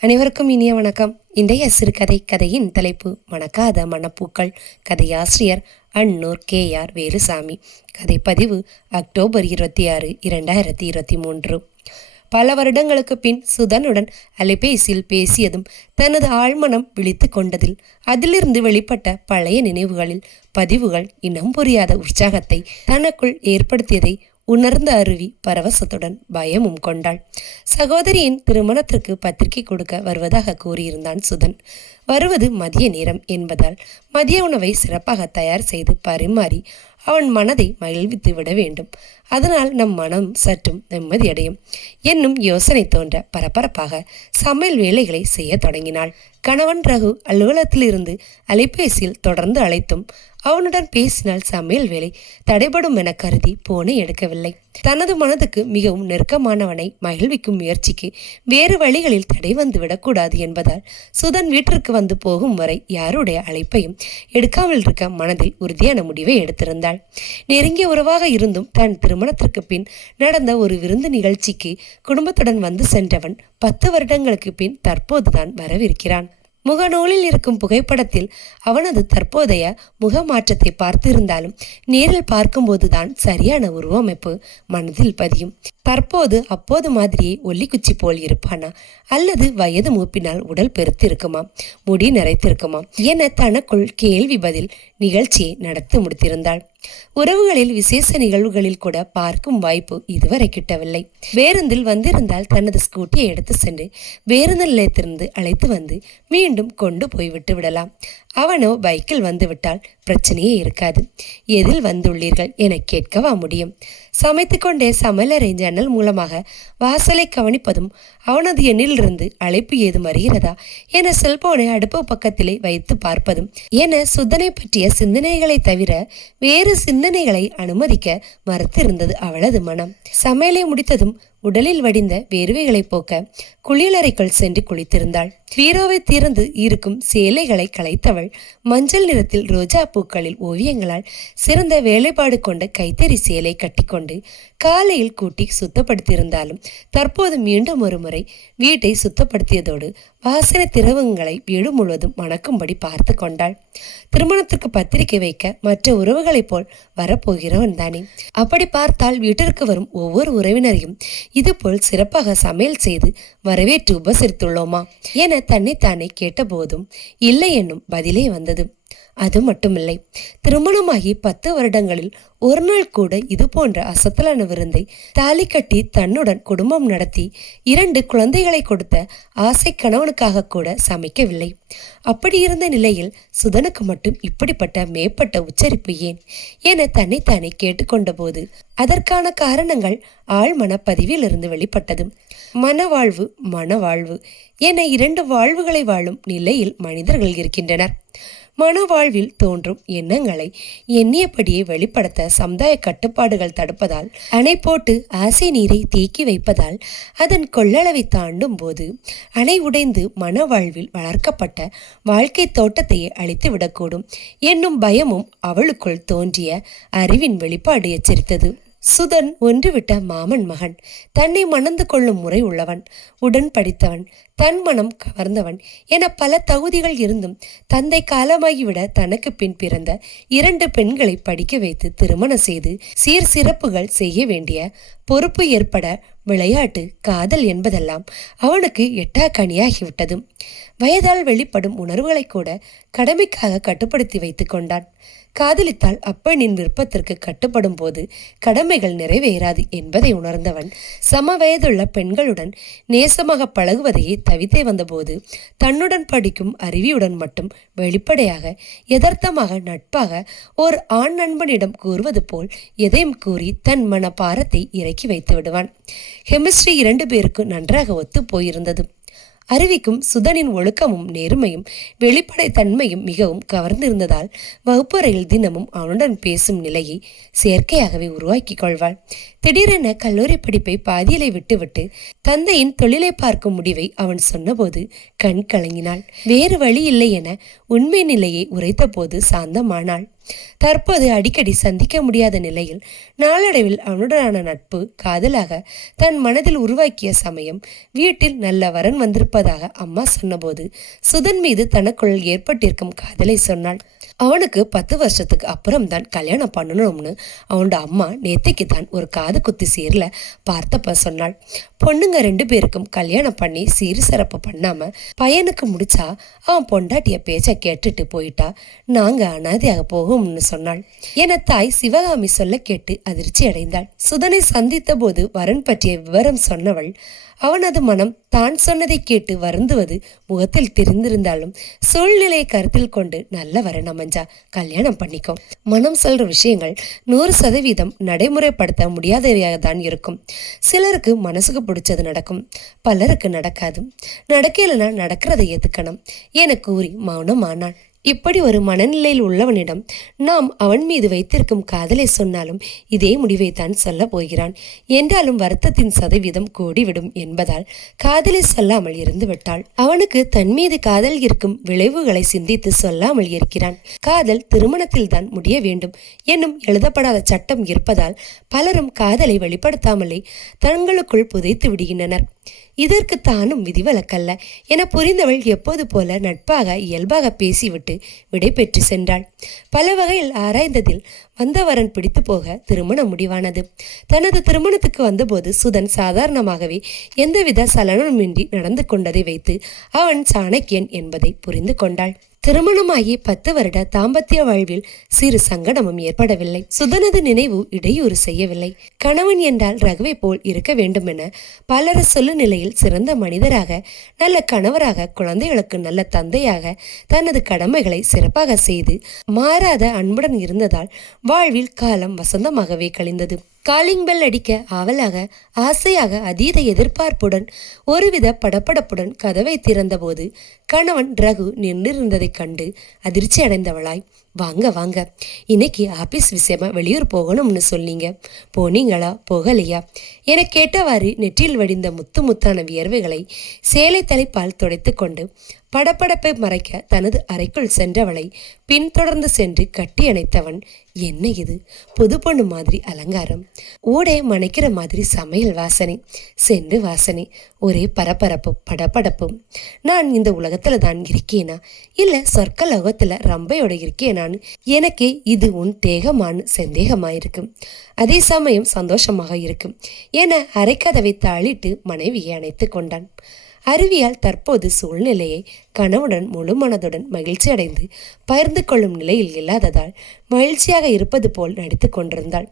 அனைவருக்கும் இனிய வணக்கம். இன்றைய சிறுகதை கதையின் தலைப்பு மணக்காத மணப்பூக்கள். கதையாசிரியர் அன்னூர் கே. ஆர். வேலுசாமி. கதைப்பதிவு அக்டோபர் இருபத்தி ஆறு இரண்டாயிரத்தி இருபத்தி மூன்று. பல வருடங்களுக்கு பின் சுதனுடன் அலைபேசியில் பேசியதும் தனது ஆழ்மனம் விழித்து கொண்டதில் அதிலிருந்து வெளிப்பட்ட பழைய நினைவுகளில் பதிவுகள் இனம் புரியாத உற்சாகத்தை தனக்குள் ஏற்படுத்தியதை உணர்ந்த அருவி பரவசத்துடன் பயமும் கொண்டாள். சகோதரியின் திருமணத்திற்கு பத்திரிகை கொடுக்க வருவதாக கூறியிருந்தான் சுதன். வருவது மதிய நேரம் என்பதால் மதிய உணவை சிறப்பாக தயார் செய்து பரிமாறி அவன் மனதை மகிழ்வித்து விட வேண்டும். அதனால் நம் மனம் சற்றும் நிம்மதியடையும் என்னும் யோசனை தோன்ற பரபரப்பாக சமையல் வேலைகளை செய்ய தொடங்கினாள். கணவன் ரகு அலுவலகத்திலிருந்து அலைபேசியில் தொடர்ந்து அழைத்தும் அவனுடன் பேசினால் சமையல் வேலை தடைபடும் என கருதி போனை எடுக்கவில்லை. தனது மனதுக்கு மிகவும் நெருக்கமானவனை மகிழ்விக்கும் முயற்சிக்கு வேறு வழிகளில் தடை வந்து விடக்கூடாது என்பதால் சுதன் வீட்டிற்கு வந்து போகும் வரை யாருடைய அழைப்பையும் எடுக்காமல் இருக்க மனதில் உறுதியான முடிவை எடுத்திருந்தாள். நெருங்கிய உறவாக இருந்தும் தன் திருமணத்திற்கு பின் நடந்த ஒரு விருந்து நிகழ்ச்சிக்கு குடும்பத்துடன் வந்து சென்றவன் பத்து வருடங்களுக்கு பின் தற்போதுதான் வரவிருக்கிறான். முகநூலில் இருக்கும் புகைப்படத்தில் அவனது தற்போதைய முக மாற்றத்தை பார்த்திருந்தாலும் நேரில் பார்க்கும்போதுதான் சரியான உருவமைப்பு மனதில் பதியும். தற்போது அப்போது மாதிரியே ஒல்லிக்குச்சி போல் இருப்பானா? அல்லது வயது மூப்பினால் உடல் பெருத்திருக்குமா? முடி நிறைத்திருக்குமா? என தனக்குள் கேள்வி பதில் நிகழ்ச்சியை நடத்தி முடித்திருந்தாள். உறவுகளில் விசேஷ நிகழ்வுகளில் கூட பார்க்கும் வாய்ப்பு இதுவரை கிட்டவில்லை. பேருந்தில் வந்திருந்தால் தனது ஸ்கூட்டியை எடுத்து சென்று பேருந்து நிலையத்திலிருந்து அழைத்து வந்து மீண்டும் கொண்டு போய் விட்டு விடலாம். அவனோ பைக்கில் வந்துவிட்டால் பிரச்சனையே இருக்காது. எதில் வந்துள்ளீர்கள் என கேட்கவா முடியும். சமைத்து கொண்டே சமையலறை ஜன்னல் மூலமாக வாசலை கவனிப்பதும் அவனது எண்ணிலிருந்து அழைப்பு ஏதும் வருகிறதா என செல்போனை அடுப்பு பக்கத்திலே வைத்து பார்ப்பதும் என சுதனை பற்றிய சிந்தனைகளை தவிர வேறு சிந்தனைகளை அனுமதிக்க மறுத்திருந்தது அவளது மனம். சமையலை முடித்ததும் உடலில் வடிந்த வேர்வைகளை போக்க குளியலறைக்குள் சென்று குளித்திருந்தாள். ஹீரோவை திறந்து இருக்கும் சேலைகளை களைத்தவள் மஞ்சள் நிறத்தில் ரோஜா பூக்களில் ஓவியங்களால் சிறந்த வேலைப்பாடு கொண்ட கைத்தறி சேலை கட்டிக்கொண்டு காலையில் கூட்டி சுத்தப்படுத்தியிருந்தாலும் தற்போது மீண்டும் ஒரு முறை வீட்டை சுத்தப்படுத்தியதோடு வாசனை திரவங்களை வீடு முழுவதும் மணக்கும்படி பார்த்து கொண்டாள். திருமணத்திற்கு பத்திரிகை வைக்க மற்ற உறவுகளைப் போல் வரப்போகிறவன் தானே. அப்படி பார்த்தால் வீட்டிற்கு வரும் ஒவ்வொரு உறவினரையும் இதுபோல் சிறப்பாக சமையல் செய்து வரவேற்று உபசரித்துள்ளோமா? என தன்னைத்தானே கேட்டபோதும் இல்லை என்னும் பதிலே வந்தது. அது மட்டுமில்லை. திருமணமாகி பத்து வருடங்களில் ஒரு நாள் கூட இது போன்ற அசத்தலான விருந்தை தாலி கட்டி தன்னுடன் குடும்பம் நடத்தி இரண்டு குழந்தைகளை கொடுத்த ஆசை கணவனுக்காக கூட சமைக்கவில்லை. அப்படி இருந்த நிலையில் சுதனுக்கு மட்டும் இப்படிப்பட்ட மேற்பட்ட உச்சரிப்பு ஏன்? என தன்னைத்தானே கேட்டுக்கொண்ட போது அதற்கான காரணங்கள் ஆழ் மனப்பதிவில் இருந்து வெளிப்பட்டது. மனவாழ்வு மனவாழ்வு என இரண்டு வாழ்வுகளை வாழும் நிலையில் மனிதர்கள் இருக்கின்றனர். மனவாழ்வில் தோன்றும் எண்ணங்களை எண்ணியபடியே வெளிப்படுத்த சமுதாய கட்டுப்பாடுகள் தடுப்பதால் அணை போட்டு ஆசை நீரை தேக்கி வைப்பதால் அதன் கொள்ளளவை தாண்டும் போது அணை உடைந்து மனவாழ்வில் வளர்க்கப்பட்ட வாழ்க்கை தோட்டத்தையே அழித்து விடக்கூடும் என்னும் பயமும் அவளுக்குள் தோன்றிய அறிவின் வெளிப்பாடு எச்சரித்தது. சுதன் ஒன்றுவிட்ட மாமன் மகன். தன்னை மணந்து கொள்ளும் முறை உள்ளவன். உடன் படித்தவன். தன் மனம் கவர்ந்தவன் என பல தகுதிகள் இருந்தும் தந்தை காலமாகிவிட தனக்கு பின் பிறந்த இரண்டு பெண்களை படிக்க வைத்து திருமணம் செய்து சீர் சிறப்புகள் செய்ய வேண்டிய பொறுப்பு ஏற்பட விளையாட்டு காதல் என்பதெல்லாம் அவனுக்கு எட்டா கனியாகிவிட்டது. வயதால் வெளிப்படும் உணர்வுகளை கூட கடமைக்காக கட்டுப்படுத்தி வைத்துக் கொண்டான். காதலித்தால் அப்பெண்ணின் விருப்பத்திற்கு கட்டுப்படும் போது கடமைகள் நிறைவேறாது என்பதை உணர்ந்தவன் சம வயதுள்ள பெண்களுடன் நேசமாக பழகுவதையே தவித்தே வந்தபோது தன்னுடன் படிக்கும் அருவியுடன் மட்டும் வெளிப்படையாக யதார்த்தமாக நட்பாக ஓர் ஆண் நண்பனிடம் கூறுவது போல் எதையும் கூறி தன் மன பாரத்தை இறக்கி வைத்து விடுவான். கெமிஸ்ட்ரி இரண்டு பேருக்கு நன்றாக ஒத்து போயிருந்தது. அருவிக்கும் சுதனின் ஒழுக்கமும் நேர்மையும் வெளிப்படை தன்மையும் மிகவும் கவர்ந்திருந்ததால் வகுப்பறையில் தினமும் அவனுடன் பேசும் நிலையை செயற்கையாகவே உருவாக்கி கொள்வாள். திடீரென கல்லூரி படிப்பை பாதியிலே விட்டுவிட்டு தந்தையின் தொழிலை பார்க்கும் முடிவை அவன் சொன்னபோது கண் கலங்கினாள். வேறு வழி இல்லை என உண்மை நிலையை உரைத்தபோது சாந்தமானாள். தற்போது அடிக்கடி சந்திக்க முடியாத நிலையில் நாளடைவில் அவனுடனான நட்பு காதலாக தன் மனதில் உருவாக்கிய சமயம் வீட்டில் நல்ல வரன் வந்திருப்பதாக அம்மா சொன்னபோது சுதன் மீது தனக்குள் ஏற்பட்டிருக்கும் காதலை சொன்னாள். அவனுக்கு பத்து வருஷத்துக்கு அப்புறம் தான் கல்யாணம் பண்ணணும்னு அவனோட அம்மா நேத்திக்கு தான் ஒரு காது குத்தி சீரில் பார்த்தப்ப சொன்னாள். பொண்ணுங்க ரெண்டு பேருக்கும் கல்யாணம் பண்ணி சீர் சிறப்பு பண்ணாமல் பையனுக்கு முடிச்சா அவன் பொண்டாட்டிய பேச்சை கேட்டுட்டு போயிட்டா. நாங்கள் அனாதையாக போகும்னு சொன்னாள். என தாய் சிவகாமி சொல்ல கேட்டு அதிர்ச்சி அடைந்தாள். சுதனை சந்தித்த போது வரன் பற்றிய விவரம் சொன்னவள் அவனது மனம் தான் சொன்னதை கேட்டு வருந்துவது முகத்தில் தெரிந்திருந்தாலும் சூழ்நிலையை கருத்தில் கொண்டு நல்ல வரன் அமைஞ்சா கல்யாணம் பண்ணிக்கோ. மனம் சொல்ற விஷயங்கள் நூறு சதவீதம் நடைமுறைப்படுத்த முடியாதவையாக தான் இருக்கும். சிலருக்கு மனசுக்கு பிடிச்சது நடக்கும். பலருக்கு நடக்காது. நடக்கலைன்னா நடக்கிறதை ஏத்துக்கணும். என கூறி மௌனமானாள். இப்படி ஒரு மனநிலையில் உள்ளவனிடம் நாம் அவன் மீது வைத்திருக்கும் காதலை சொன்னாலும் இதே முடிவை தான் சொல்ல போகிறான். என்றாலும் வருத்தத்தின் சதவீதம் கூடிவிடும் என்பதால் காதலை சொல்லாமல் இருந்து விட்டாள் அவனுக்கு தன் மீது காதல் இருக்கும் விளைவுகளை சிந்தித்து சொல்லாமல் இருக்கிறான். காதல் திருமணத்தில் தான் முடிய வேண்டும் என்னும் எழுதப்படாத சட்டம் இருப்பதால் பலரும் காதலை வெளிப்படுத்தாமலே தங்களுக்குள் புதைத்து விடுகின்றனர். இதற்கு தானும் விதிவிலக்கல்ல என புரிந்தவள் எப்போது போல நட்பாக இயல்பாக பேசிவிட்டு விடை பெற்று சென்றாள். பல வகையில் ஆராய்ந்ததில் வந்தவரன் பிடித்து போக திருமணம் முடிவானது. தனது திருமணத்துக்கு வந்தபோது சுதன் சாதாரணமாகவே எந்தவித சலனமின்றி நடந்து கொண்டதை வைத்து அவன் சாணக்கியன் என்பதை புரிந்து கொண்டாள். திருமணமாகி பத்து வருட தாம்பத்திய வாழ்வில் சிறு சங்கடமும் ஏற்படவில்லை. சுதனது நினைவு இடையூறு செய்யவில்லை. கணவன் என்றால் ரகுவை போல் இருக்க வேண்டும் என பலர சொல்லு நிலையில் சிறந்த மனிதராக நல்ல கணவராக குழந்தைகளுக்கு நல்ல தந்தையாக தனது கடமைகளை சிறப்பாக செய்து மாறாத அன்புடன் இருந்ததால் வாழ்வில் காலம் வசந்தமாகவே கழிந்தது. காலிங் பெல் அடிக்க ஆவலாக ஆசையாக அதீத எதிர்பார்ப்புடன் ஒருவித படப்படப்புடன் கதவை திறந்தபோது கணவன் ரகு நின்றிருந்ததைக் கண்டு அதிர்ச்சி அடைந்தவளாய் வாங்க வாங்க. இன்னைக்கு ஆபீஸ் விஷயமா வெளியூர் போகணும்னு சொன்னீங்க. போனீங்களா? போகலையா? என கேட்டவாறு நெற்றியில் வடிந்த முத்து முத்தான வியர்வைகளை சேலை தலைப்பால் துடைத்து கொண்டு படப்படப்பை மறைக்க தனது அறைக்குள் சென்றவளை பின்தொடர்ந்து சென்று கட்டி அணைத்தவன் என்ன இது? புது பொண்ணு மாதிரி அலங்காரம். ஊடே மணைக்கிற மாதிரி சமையல் வாசனை. சென்று வாசனை. ஒரே பரபரப்பு படப்படப்பும் நான் இந்த உலகத்தில் தான் இருக்கேனா? இல்லை சொர்க்க லோகத்தில் ரம்பையோட இருக்கேனா? இருக்கேனான்னு எனக்கு இது உன் தேகமானு சந்தேகமாயிருக்கும். அதே சமயம் சந்தோஷமாக இருக்கும் என அரைக்கதவை தாளிட்டு மனைவியை அணைத்து கொண்டான். அருவியால் தற்போது சூழ்நிலையை கணவுடன் முழு மனதுடன் மகிழ்ச்சி அடைந்து பகிர்ந்து கொள்ளும் நிலையில் இல்லாததால் மகிழ்ச்சியாக இருப்பது போல் நடித்து கொண்டிருந்தாள்.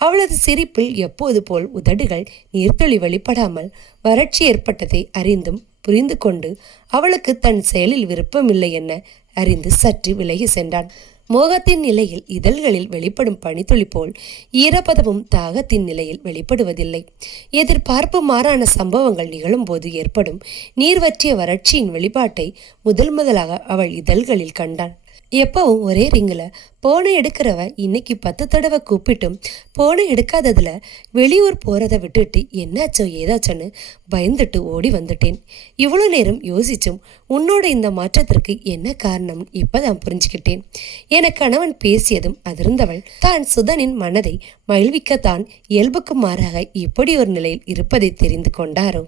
அவளது சிரிப்பில் எப்போது போல் உதடுகள் நீர்த்துளி வெளிப்படாமல் வறட்சி ஏற்பட்டதை அறிந்தும் புரிந்து கொண்டு அவளுக்கு தன் செயலில் விருப்பமில்லை என அறிந்து சற்று விலகி சென்றான். மோகத்தின் நிலையில் இதழ்களில் வெளிப்படும் பனித்துளி போல் ஈரப்பதமும் தாகத்தின் நிலையில் வெளிப்படுவதில்லை. எதிர்பார்ப்பு மாறான சம்பவங்கள் நிகழும்போது ஏற்படும் நீர்வற்றிய வறட்சியின் வெளிப்பாட்டை முதல் முதலாக அவள் இதழ்களில் கண்டான் எப்பவும் ஒரே ரிங்கில் போனை எடுக்கிறவ இன்னைக்கு பத்து தடவை கூப்பிட்டும் போனை எடுக்காததுல வெளியூர் போகிறத விட்டுட்டு என்னாச்சோ ஏதாச்சோன்னு பயந்துட்டு ஓடி வந்துட்டேன். இவ்வளோ நேரம் யோசிச்சும் உன்னோட இந்த மாற்றத்திற்கு என்ன காரணம் இப்பதான் புரிஞ்சுக்கிட்டேன். என கணவன் பேசியதும் அதிர்ந்தவள் தான் சுதனின் மனதை மகிழ்விக்கத்தான் இயல்புக்கு மாறாக இப்படி ஒரு நிலையில் இருப்பதை தெரிந்து கொண்டாரோ?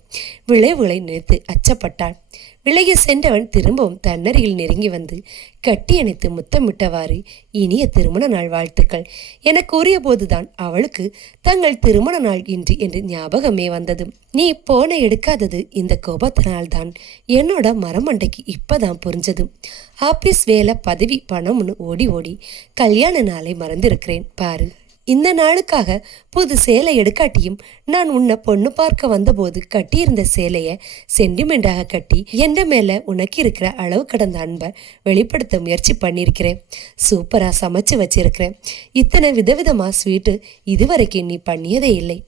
விளைவுகளை நினைத்து அச்சப்பட்டாள். விலகி சென்றவன் திரும்பவும் தன்னருகில் நெருங்கி வந்து கட்டி அணைத்து முத்தமிட்டவாறு இனிய திருமண நாள் வாழ்த்துக்கள். என கூறிய போதுதான் அவளுக்கு தங்கள் திருமண நாள் இன்று என்று ஞாபகமே வந்தது. நீ போன எடுக்காதது இந்த கோபத்தினால்தான். என்னோட மரமண்டைக்கு இப்பதான் புரிஞ்சது. ஆபீஸ் வேலை பதவி பணம்னு ஓடி ஓடி கல்யாண நாளை மறந்திருக்கிறேன். பாரு. இந்த நாளுக்காக புது சேலை எடுக்காட்டியும் நான் உன்னை பொண்ணு பார்க்க வந்தபோது கட்டியிருந்த சேலையை சென்டிமெண்டாக கட்டி எந்த மேலே உனக்கு இருக்கிற அளவு கடந்த அன்பை வெளிப்படுத்த முயற்சி பண்ணியிருக்கிறேன். சூப்பராக சமைச்சு வச்சிருக்கிறேன். இத்தனை விதவிதமாக ஸ்வீட்டு இதுவரைக்கும் நீ பண்ணியதே இல்லை.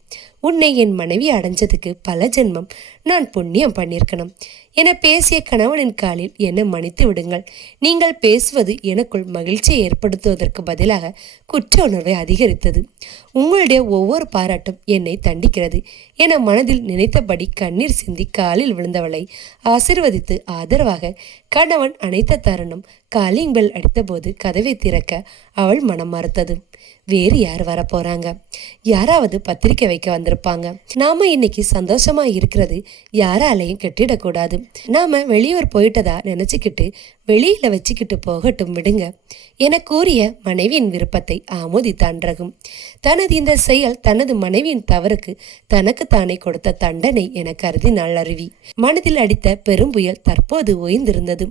உன்னை என் மனைவி அடைஞ்சதுக்கு பல ஜென்மம் நான் புண்ணியம் பண்ணியிருக்கணும். என பேசிய கணவனின் காலில் என்னை மன்னித்து விடுங்கள். நீங்கள் பேசுவது எனக்குள் மகிழ்ச்சியை ஏற்படுத்துவதற்கு பதிலாக குற்ற உணர்வை அதிகரித்தது. உங்களுடைய ஒவ்வொரு பாராட்டும் என்னை தண்டிக்கிறது என மனதில் நினைத்தபடி கண்ணீர் சிந்தி காலில் விழுந்தவளை ஆசிர்வதித்து ஆதரவாக கணவன் அனைத்த தருணம் காலிங் பெல் அடித்தபோது கதவை திறக்க அவள் மனம் மறுத்தது. வேறு யார் வரப்போறாங்க? யாராவது பத்திரிக்கை வைக்க வந்திருப்பாங்க. நாம இன்னைக்கு சந்தோஷமா இருக்கிறது யாராலையும் கெட்டிடக்கூடாது. நாம வெளியூர் போயிட்டதா நினச்சிக்கிட்டு வெளியில வச்சுக்கிட்டு போகட்டும் விடுங்க என கூறிய மனைவியின் விருப்பத்தை ஆமோதித்தான் ரகும். தனது இந்த செயல் தனது மனைவியின் தவறுக்கு தனக்கு தானே கொடுத்த தண்டனை என கருதினாள் அருவி. மனதில் அடித்த பெரும்புயல் தற்போது ஓய்ந்திருந்தது.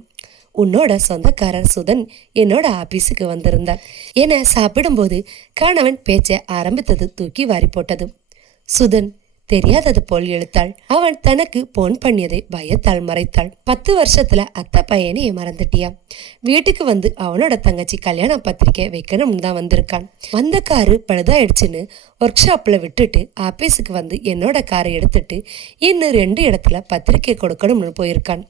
உன்னோட சொந்தக்காரர் சுதன் என்னோட ஆபீஸுக்கு வந்திருந்தார் என சாப்பிடும்போது கணவன் பேச்ச ஆரம்பித்தது தூக்கி வாரி போட்டது. சுதன் தெரியாதது போல் இழுத்தாள் அவன் தனக்கு போன் பண்ணியதை பயத்தால் மறைத்தாள். பத்து வருஷத்துல அத்தை பையனையே மறந்துட்டியா? வீட்டுக்கு வந்து அவனோட தங்கச்சி கல்யாண பத்திரிக்கை வைக்கணும்னு தான் வந்திருக்கான். வந்த காரு பழுதாயிடுச்சுன்னு ஒர்க் ஷாப்ல விட்டுட்டு ஆபீஸுக்கு வந்து என்னோட காரை எடுத்துட்டு இன்னும் ரெண்டு இடத்துல பத்திரிக்கை கொடுக்கணும்னு போயிருக்கான்.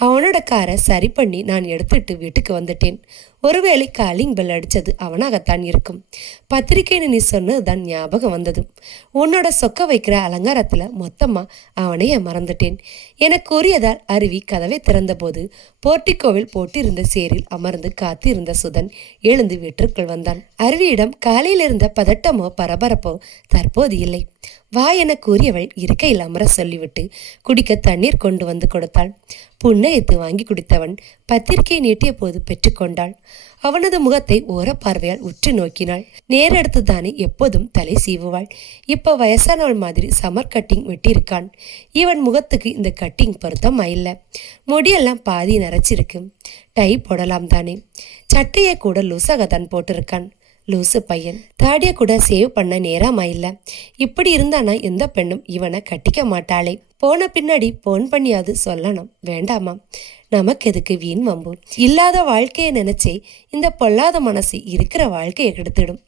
அவனோட காரை சரி பண்ணி நான் எடுத்துட்டு வீட்டுக்கு வந்துட்டேன். ஒருவேளை காலிங் பெல் அடித்தது அவனாகத்தான் இருக்கும். பத்திரிக்கைன்னு நீ சொன்னது தான் ஞாபகம் வந்தது. உன்னோட சொக்க வைக்கிற அலங்காரத்தில் மொத்தமாக அவனையே மறந்துட்டேன். என கூறியதால் அருவி கதவை திறந்தபோது போர்ட்டிக்கோவில் போட்டிருந்த சேரில் அமர்ந்து காத்திருந்த சுதன் எழுந்து வீட்டிற்குள் வந்தான். அருவியிடம் காலையில் இருந்த பதட்டமோ பரபரப்போ தற்போது இல்லை. வா என கூறியவள் இருக்கையில் அமர சொல்லிவிட்டு குடிக்க தண்ணீர் கொண்டு வந்து கொடுத்தாள். புன்னகைத்து வாங்கி குடித்தவன் பத்திரிகையை நீட்டிய போது பெற்றுக்கொண்டாள் அவனது முகத்தை ஓரப்பார்வையால் உற்று நோக்கினாள். நேரெடுத்து தானே எப்போதும் தலை சீவுவாள். இப்ப வயசானவள் மாதிரி சமர் கட்டிங் வெட்டியிருக்கான் இவன் முகத்துக்கு இந்த கட்டிங் பொருத்தமா இல்லை. முடியெல்லாம் பாதி நரைச்சிருக்கு. டை போடலாம் தானே. சட்டையை கூட லூசாக தான் போட்டிருக்கான். லூசு பையன். தாடியை கூட சேவ் பண்ண நேரமா இல்ல. இப்படி இருந்தானா எந்த பெண்ணும் இவனை கட்டிக்க மாட்டாளே. போன பின்னாடி போன் பண்ணியாவது சொல்லணும். வேண்டாமா? நமக்கு எதுக்கு வீண் வம்பு? இல்லாத வாழ்க்கையை நினைச்சே இந்த பொல்லாத மனசு இருக்கிற வாழ்க்கையை கெடுத்துடும்.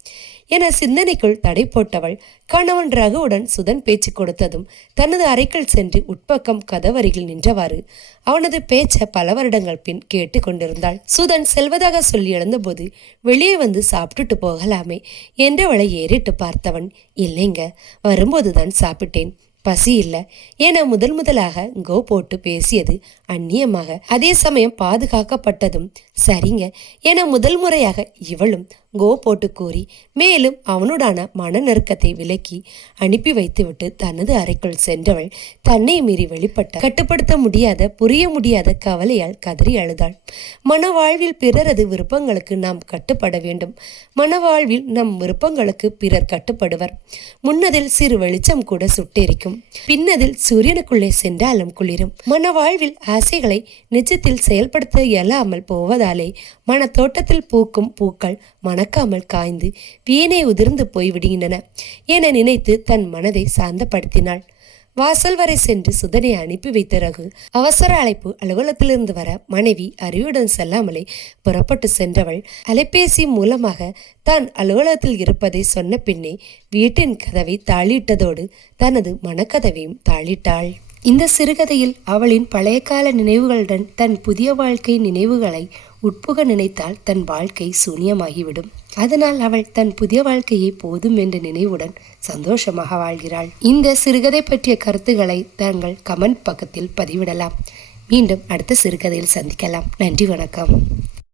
என சிந்தனைக்குள் தடை போட்டவள் கணவன் ரகுவுடன் சுதன் பேச்சு கொடுத்ததும் தனது அறைக்குள் சென்று உட்பக்கம் கதவருகில் நின்றவாறு அவனது பேச்ச பல வருடங்கள் பின் கேட்டு கொண்டிருந்தாள். சுதன் செல்வதாக சொல்லி எழுந்தபோது வெளியே வந்து சாப்பிட்டுட்டு போகலாமே என்றவளை ஏறிட்டு பார்த்தவன் இல்லைங்க வரும்போதுதான் சாப்பிட்டேன். பசி இல்ல. என முதல் முதலாக கோ போட்டு பேசியது அந்நியமாக. அதே சமயம் பாதுகாக்கப்பட்டதும் சரிங்க. என முதல் முறையாக இவளும் கோ போட்டு கூறி மேலும் அவனுடான மன நெருக்கத்தை விலக்கி அனுப்பி வைத்துவிட்டு தனது அறைக்குள் சென்றவள் தன்னை மீறி வெளிப்பட்ட கட்டுப்படுத்த முடியாத புரிய முடியாத கவலையால் கதறி அழுதாள். மனவாழ்வில் பிறரது விருப்பங்களுக்கு நாம் கட்டுப்பட வேண்டும். மனவாழ்வில் நம் விருப்பங்களுக்கு பிறர் கட்டுப்படுவர். முன்னதில் சிறு வெளிச்சம் கூட சுட்டெரிக்கும். பின்னதில் சூரியனுக்குள்ளே சென்றாலும் குளிரும். மனவாழ்வில் ஆசைகளை நிஜத்தில் செயல்படுத்த இயலாமல் போவதாலே மன தோட்டத்தில் பூக்கும் பூக்கள் மணக்காமல் காய்ந்து வீணை உதிர்ந்து போய் விடுகின்றன என நினைத்து தன் மனதை சாந்தப்படுத்தினாள். வாசல் வரை சென்று சுதனை அனுப்பி வைத்த ரகு அவசர அழைப்பு அலுவலகத்திலிருந்து வர மனைவி அறிவுடன் செல்லாமலே புறப்பட்டு சென்றவள். அலைபேசி மூலமாக தான் அலுவலகத்தில் இருப்பதை சொன்ன பின்னே வீட்டின் கதவை தாளிட்டதோடு தனது மனக்கதவையும் தாளிட்டாள். இந்த சிறுகதையில் அவளின் பழைய கால நினைவுகளுடன் தன் புதிய வாழ்க்கை நினைவுகளை உட்புக நினைத்தால் தன் வாழ்க்கை சூனியமாகிவிடும். அதனால் அவள் தன் புதிய வாழ்க்கையை போதும் என்ற நினைவுடன் சந்தோஷமாக வாழ்கிறாள். இந்த சிறுகதை பற்றிய கருத்துக்களை தாங்கள் கமெண்ட் பக்கத்தில் பதிவிடலாம். மீண்டும் அடுத்த சிறுகதையில் சந்திக்கலாம். நன்றி வணக்கம்.